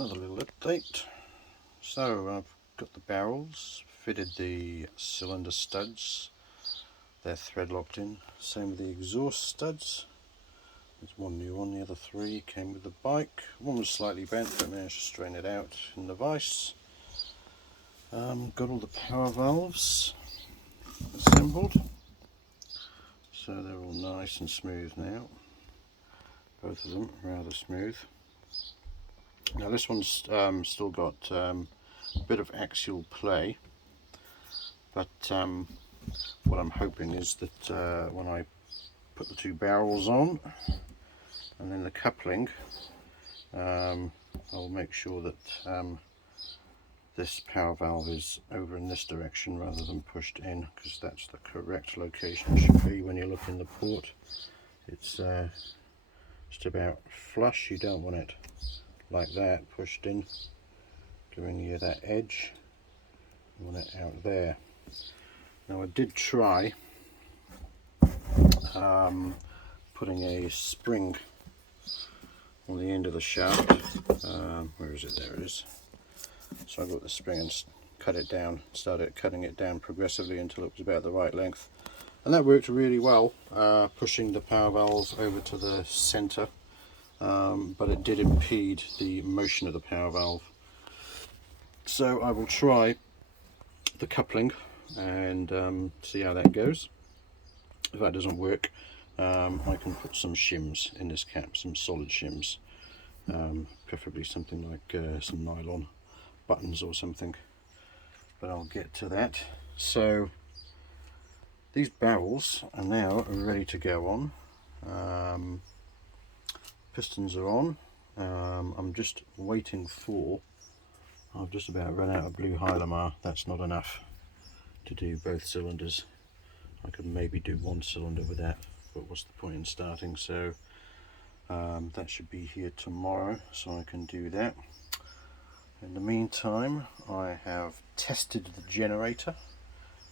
Another little update. So I've got the barrels, fitted the cylinder studs, they're thread locked in. Same with the exhaust studs. There's one new one, the other three came with the bike. One was slightly bent but I managed to straighten it out in the vise. Got all the power valves assembled, so they're all nice and smooth now. Both of them rather smooth. Now this one's still got a bit of axial play, but what I'm hoping is that when I put the two barrels on and then the coupling, I'll make sure that this power valve is over in this direction rather than pushed in, because that's the correct location it should be when you look in the port. It's just about flush. You don't want it like that, pushed in, giving you that edge. You want it out there. Now I did try putting a spring on the end of the shaft. Where is it? There it is. So I got the spring and cut it down, started cutting it down progressively until it was about the right length, and that worked really well, pushing the power valve over to the center. But it did impede the motion of the power valve. So I will try the coupling and see how that goes. If that doesn't work, I can put some shims in this cap, some solid shims, preferably something like some nylon buttons or something, but I'll get to that. So these barrels are now ready to go on. Pistons are on. I'm just waiting for, I've just about run out of blue Hylamar. That's not enough to do both cylinders. I could maybe do one cylinder with that, but what's the point in starting? So that should be here tomorrow, so I can do that. In the meantime, I have tested the generator,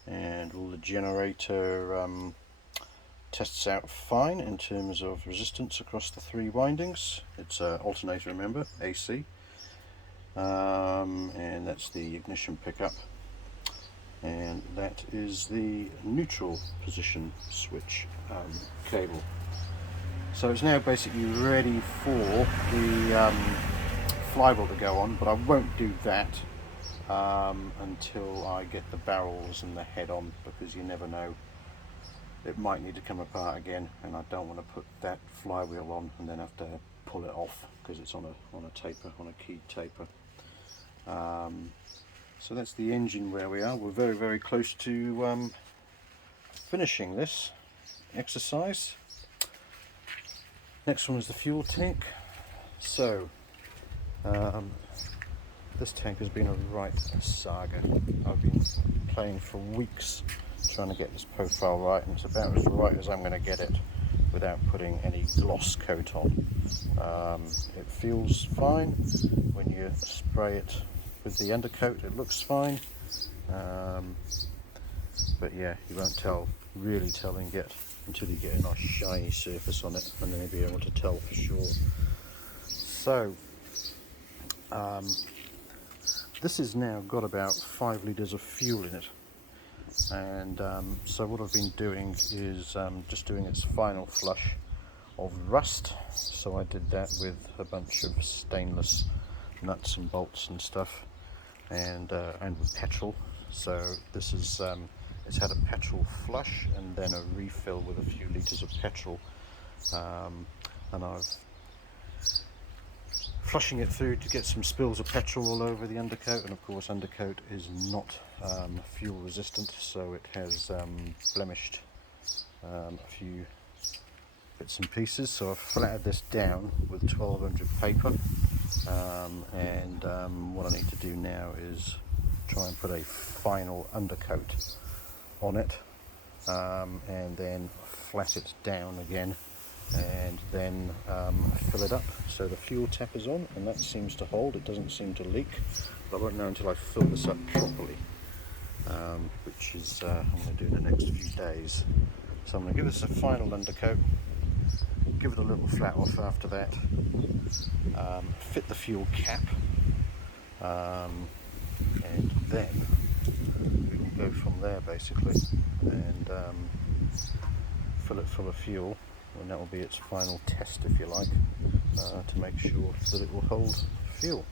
and all the generator tests out fine in terms of resistance across the three windings. It's an alternator, remember, AC, and that's the ignition pickup, and that is the neutral position switch cable. So it's now basically ready for the flywheel to go on, but I won't do that until I get the barrels and the head on, because you never know, it might need to come apart again, and I don't want to put that flywheel on and then have to pull it off because it's on a taper, on a keyed taper. So that's the engine where we are. We're very, very close to finishing this exercise. Next one is the fuel tank. So this tank has been a right saga. I've been playing for weeks trying to get this profile right, and it's about as right as I'm going to get it without putting any gloss coat on. It feels fine. When you spray it with the undercoat, it looks fine. But yeah, you won't really tell until you get a nice shiny surface on it, and then you'll be able to tell for sure. So this has now got about 5 litres of fuel in it, and so what I've been doing is just doing its final flush of rust. So I did that with a bunch of stainless nuts and bolts and stuff, and with petrol. So this is it's had a petrol flush and then a refill with a few litres of petrol, and I've flushing it through to get some spills of petrol all over the undercoat, and of course undercoat is not fuel resistant, so it has blemished a few bits and pieces. So I've flattened this down with 1200 paper, and what I need to do now is try and put a final undercoat on it, and then flat it down again, and then fill it up. So the fuel tap is on, and that seems to hold. It doesn't seem to leak, but I won't know until I fill this up properly, which is I'm going to do in the next few days. So I'm going to give this a final undercoat, give it a little flat off after that, fit the fuel cap and then we will go from there basically and fill it full of fuel, and that will be its final test, if you like, to make sure that it will hold fuel.